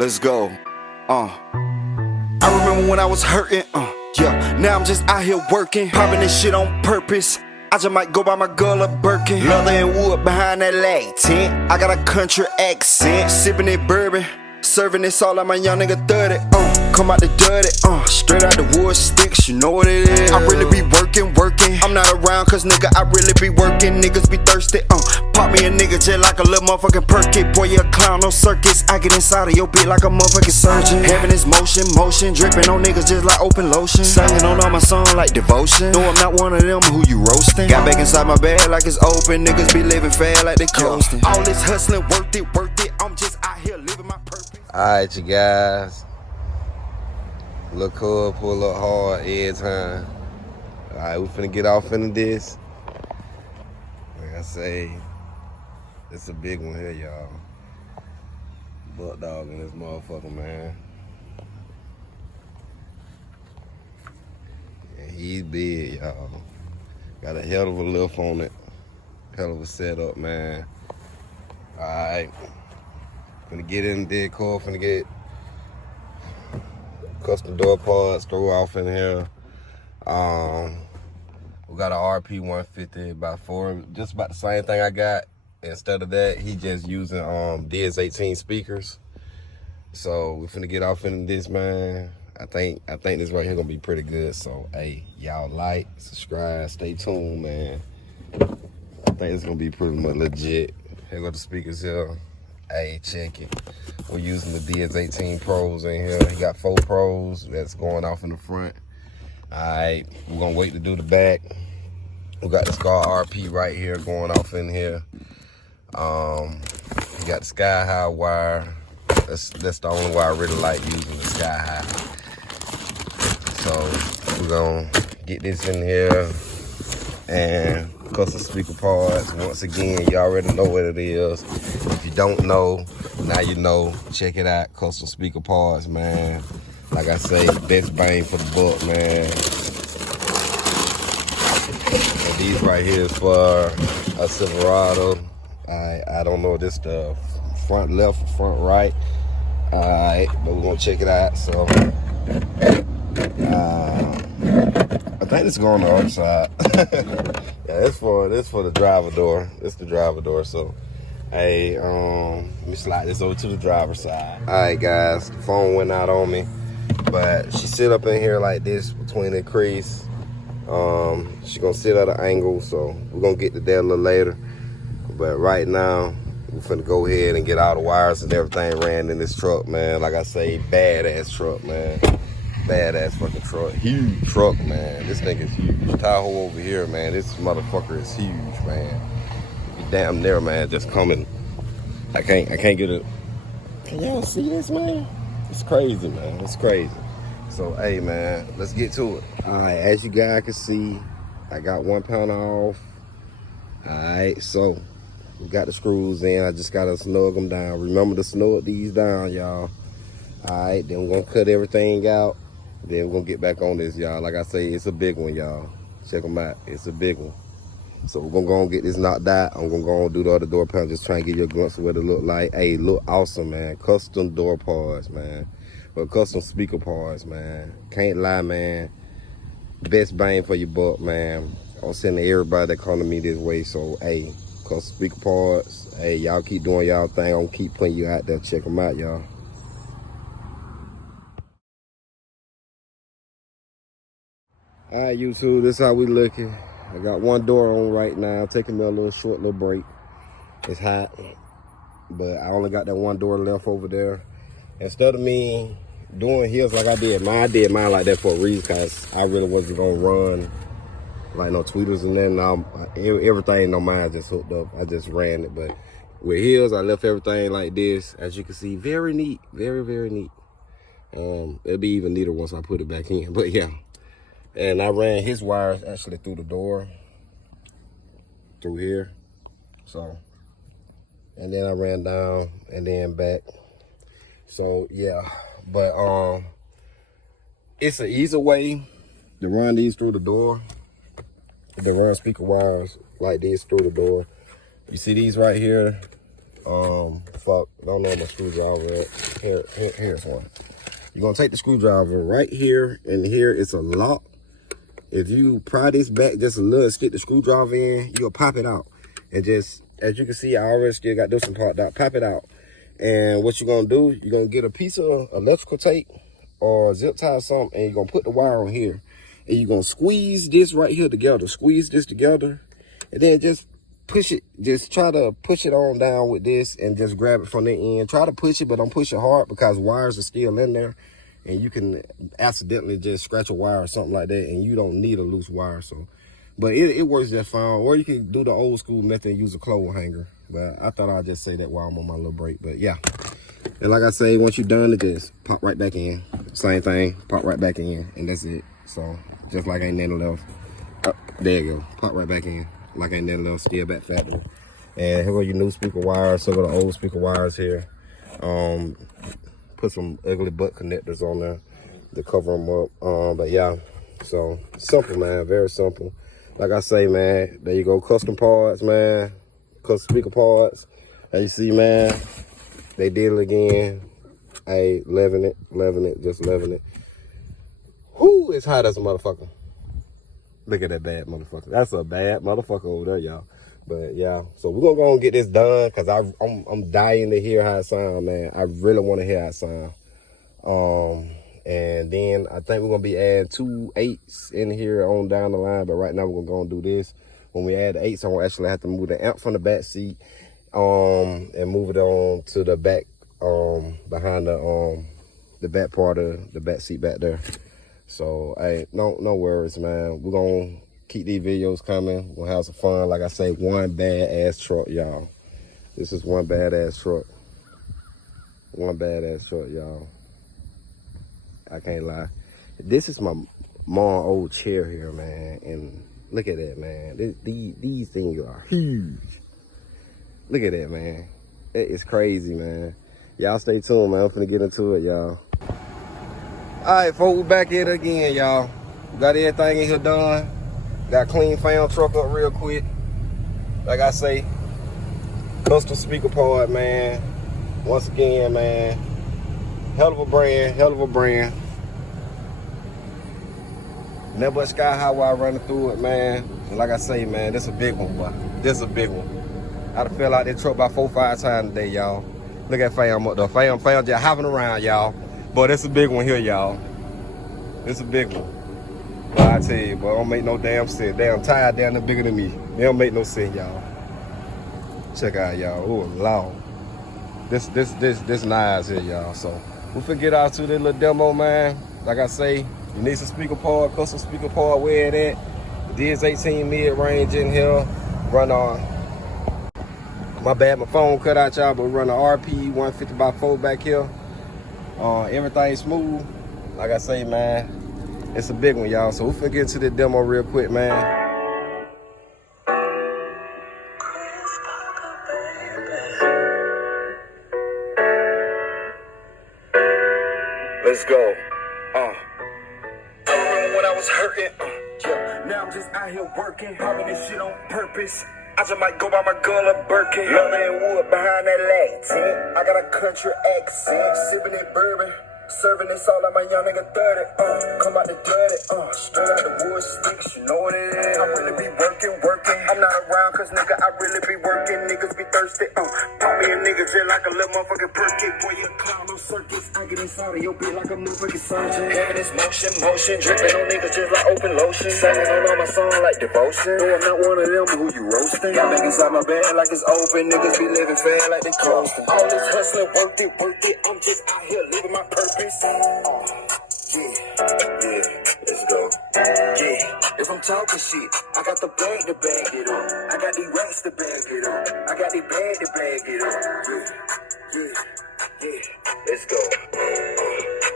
Let's go. I remember when I was hurting, yeah. Now I'm just out here working, popping this shit on purpose. I just might go buy my girl a Birkin. Leather and wood behind that lag tent. I got a country accent, sipping it bourbon, serving this all like my young nigga 30. Come out the dirty, straight out the wood sticks, you know what it is. I really be working. I'm not around cause nigga, I really be working. Niggas be thirsty, pop me a nigga just like a little motherfucking perky. Boy, you a clown, no circus. I get inside of your beat like a motherfucking surgeon. Having this motion, dripping on niggas just like open lotion. Singing on all my songs like devotion. No, I'm not one of them who you roasting. Got back inside my bag like it's open. Niggas be living fast like they coasting. All this hustling, worth it. I'm just out here living my purpose. Alright, you guys. Look cool, pull up hard every time. Alright, we finna get off into this. Like I say, it's a big one here, y'all. Butt dog in this motherfucker, man. And he's big, y'all. Got a hell of a lift on it. Hell of a setup, man. Alright. Finna get in the car, finna get custom door parts, throw off in here. We got an RP 150 by 4, just about the same thing I got. Instead of that, he just using DS18 speakers. So we finna get off into this, man. I think this right here gonna be pretty good. So hey, y'all like, subscribe, stay tuned, man. I think it's gonna be pretty much legit. Here go the speakers here. Hey, check it. We're using the DS18 Pros in here. He got 4 Pros that's going off in the front. Alright, we're gonna wait to do the back. We got the Scar RP right here going off in here. You got the Sky High wire. That's the only wire I really like using, the Sky High. So we're gonna get this in here and custom speaker parts. Once again, you already know what it is. If you don't know, now you know. Check it out, custom speaker parts, man. Like I say, best bang for the buck, man. And these right here is for a Silverado. I don't know if this the front left or front right. Alright, but we're gonna check it out. So I think it's going on the other side. Yeah, it's for the driver door. It's the driver door. So hey, let me slide this over to the driver's side. Alright guys, the phone went out on me. But she sit up in here like this between the crease. She gonna sit at an angle, so we're gonna get to that a little later. But right now, we're finna go ahead and get all the wires and everything ran in this truck, man. Like I say, badass truck, man. Badass fucking truck. Huge truck, man. This thing is huge. Tahoe over here, man. This motherfucker is huge, man. You damn near, man, just coming. I can't get it. Can y'all see this, man? It's crazy, man. It's crazy. So, hey, man, let's get to it. All right, as you guys can see, I got 1 pound off. All right, so we got the screws in. I just got to snug them down. Remember to snug these down, y'all. All right, then we're going to cut everything out. Then we're going to get back on this, y'all. Like I say, it's a big one, y'all. Check them out. It's a big one. So we're going to go and get this knocked out. I'm going to go and do the other door panel. Just try and give you a glimpse of what it look like. Hey, look awesome, man. Custom door parts, man. But custom speaker parts, man. Can't lie, man. Best bang for your buck, man. I'm sending everybody that come to me this way. So, hey, custom speaker parts. Hey, y'all keep doing y'all thing. I'm going to keep putting you out there. Check them out, y'all. All right, YouTube, this is how we looking. I got one door on right now. Taking me a little short little break. It's hot, but I only got that one door left over there. Instead of me doing his like I did mine like that for a reason, because I really wasn't gonna run like no tweeters and then everything on mine just hooked up. I just ran it, but with his, I left everything like this. As you can see, very neat, very, very neat. It'll be even neater once I put it back in, but yeah. And I ran his wires actually through the door, through here. So, and then I ran down and then back. So yeah, but it's an easy way to run these through the door. To run speaker wires like this through the door. You see these right here? Fuck, don't know where my screwdriver at. Here's one. You're gonna take the screwdriver right here, and here it's a lock. If you pry this back just a little, stick the screwdriver in, you'll pop it out. And just, as you can see, I already still got this one popped out. Pop it out. And what you're gonna do, you're gonna get a piece of electrical tape or zip tie or something, and you're gonna put the wire on here. And you're gonna squeeze this right here together. Squeeze this together. And then just push it. Just try to push it on down with this and just grab it from the end. Try to push it, but don't push it hard because wires are still in there. And you can accidentally just scratch a wire or something like that, and you don't need a loose wire. So, but it works just fine. Or you can do the old school method and use a clothes hanger. But I thought I'd just say that while I'm on my little break. But yeah, and like I say, once you're done, it just pop right back in. Same thing, pop right back in, and that's it. So just like ain't nothing left. Oh, there you go, pop right back in. Like ain't nothing left. Still back factory. And here go your new speaker wires. So go the old speaker wires here. Put some ugly butt connectors on there to cover them up. But yeah, so simple, man, very simple. Like I say, man, there you go, custom parts, man, custom speaker parts. And you see, man, they did it again. Hey, loving it, just loving it. Whoo, it's hot as a motherfucker. Look at that bad motherfucker. That's a bad motherfucker over there, y'all. But yeah, so we're gonna go and get this done because I'm dying to hear how it sounds, man. I really want to hear how it sounds. And then I think we're gonna be adding 2 8s in here on down the line. But right now we're gonna go and do this. When we add the 8s, I'm gonna actually have to move the amp from the back seat, and move it on to the back, behind the back part of the back seat back there. So hey, no worries, man. We're gonna keep these videos coming. We'll have some fun. Like I say, one badass truck, y'all. This is one badass truck. One badass truck, y'all. I can't lie. This is my mom old chair here, man. And look at that, man. These things are huge. Look at that, man. It is crazy, man. Y'all stay tuned, man. I'm finna get into it, y'all. All right, folks, we back at it again, y'all. Got everything in here done. Got clean fan truck up real quick. Like I say, custom speaker part, man. Once again, man, hell of a brand, Never but Sky Highway running through it, man. And like I say, man, this a big one, boy. This a big one. I done fell out that truck about 4 or 5 times today, y'all. Look at fam up there. Fam just hopping around, y'all. But it's a big one here, y'all. It's a big one. But I tell you, boy, don't make no damn sense. Damn tired down there bigger than me. They don't make no sense, y'all. Check out, y'all. Oh, Lord. This nice here, y'all. So we finna get out to this little demo, man. Like I say, you need some speaker part, custom speaker part, where it at. This 18 mid-range in here. Run on. My bad, my phone cut out, y'all, but we run an RP 150x4 back here. Everything smooth. Like I say, man. It's a big one, y'all. So we're finna get into the demo real quick, man. Let's go. I remember when I was hurting. Yeah, now I'm just out here working, popping this shit on purpose. I just might go buy my girl a Birkin. Leather and wood behind that leg tent. I got a country accent, sipping that bourbon. Serving this all like my young nigga 30, come out the dirty, straight out the wood sticks, you know what it is. I really be working, I'm not around cause nigga, I really be working, niggas be thirsty, pop me a nigga just like a little motherfucking perky, boy, you a clown on circus, I get inside of your beat like a motherfucking surgeon. Having this motion, dripping on niggas just like open lotion, singing on all my song like devotion, no, I'm not one of them who you roasting, got me inside my bed like it's open, niggas be living fair like they coasting. All this hustling, work it, I'm just out here living my purpose. Yeah, let's go. Yeah, if I'm talking shit, I got the bag to bag it up. I got these racks to bag it up. I got these bag to bag it up. Yeah, let's go.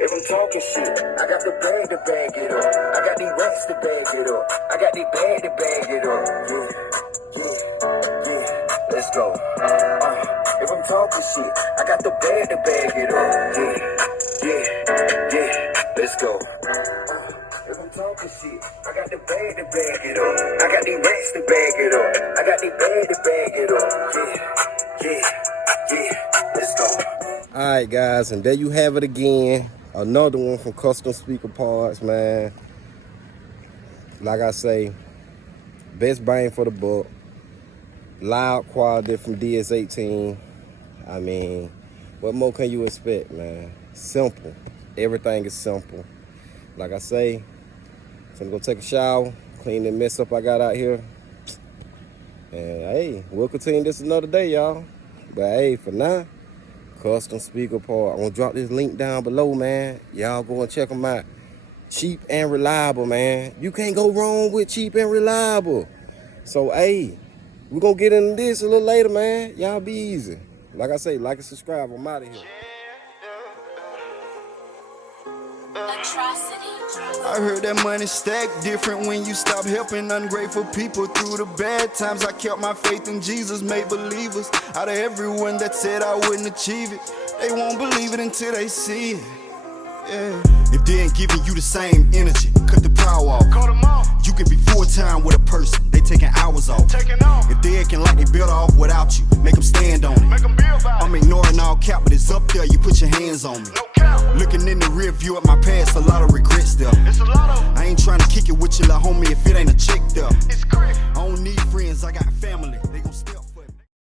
If I'm talking shit, I got the bag to bag it up. I got these racks to bag it up. I got these bag to bag it up. Yeah, let's go. If I'm talking shit, I got the bag to bag it up. Yeah, let's go. If I'm talking shit, I got the bag to bag it up. I got these racks to bag it up. I got these bag to bag it up. Yeah, Let's go. Alright guys, and there you have it again. Another one from Custom Speaker Parts, man. Like I say, best bang for the buck. Loud quality from DS18. I mean, what more can you expect, man? Simple. Everything is simple. Like I say, I'm gonna go take a shower, clean that mess up I got out here. And hey, we'll continue this another day, y'all. But hey, for now, Custom Speaker Part. I'm gonna drop this link down below, man. Y'all go and check them out. Cheap and reliable, man. You can't go wrong with cheap and reliable. So hey, we're gonna get into this a little later, man. Y'all be easy. Like I say, like and subscribe. I'm out of here. I heard that money stack different when you stop helping ungrateful people through the bad times. I kept my faith in Jesus, made believers out of everyone that said I wouldn't achieve it. They won't believe it until they see it. Yeah. If they ain't giving you the same energy, cut the power off. Cut them off. You can be full-time with a person, they taking hours off. If they acting like they better off without you, make them stand on it. Make them build by I'm ignoring all cap, but it's up there, you put your hands on me. No cap. Looking in the rear view at my past, a lot of regrets there. It's a lot of I ain't trying to kick it with you, like homie, if it ain't a chick there. It's correct. I don't need friends, I got